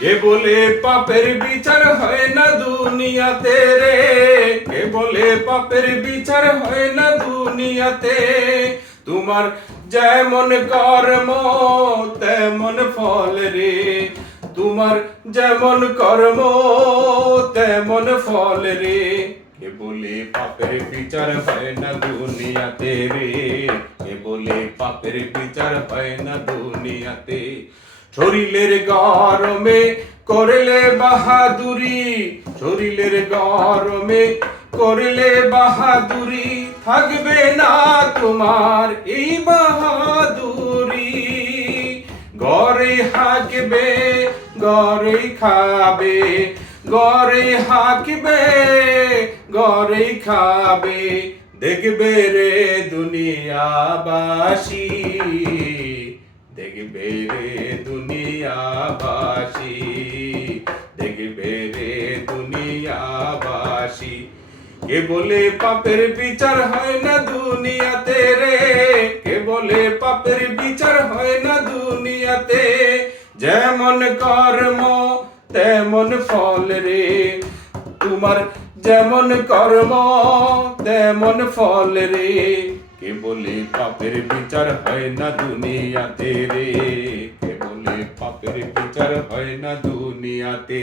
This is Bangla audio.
কে বলে পাপের বিচার হয় না দুনিয়াতে রে, কে বলে পাপের বিচার হয় না দুনিয়াতে। তোমার যেমন কর্ম তেমন ফল রে, তোমার যেমন কর্ম তেমন ফল রে। কে বলে পাপের বিচার হয় না দুনিয়াতে রে, কে বলে পাপের বিচার হয় না দুনিয়াতে। শরীরের গরমে করলে বাহাদুরি, শরীরের গরমে করলে বাহাদুরি, থাকবে না তোমার এই বাহাদুরি। ঘরে হাঁকবে ঘরে খাবে, ঘরে হাঁকবে ঘরে খাবে, দেখবে রে দুনিয়াবাসী, দেখবে রে দুনিয়াবাসী, দেখবে রে দুনিয়াবাসী। কে বলে পাপের বিচার হয় না দুনিয়াতে রে, কে বলে পাপের বিচার হয় না দুনিয়াতে। যেমন কর্ম তেমন ফল রে, তোমার যেমন কর্ম তেমন ফল রে। কে বলে পাপের বিচার হয় না দুনিয়াতে রে, কে বলে পাপের বিচার হয় না দুনিয়াতে।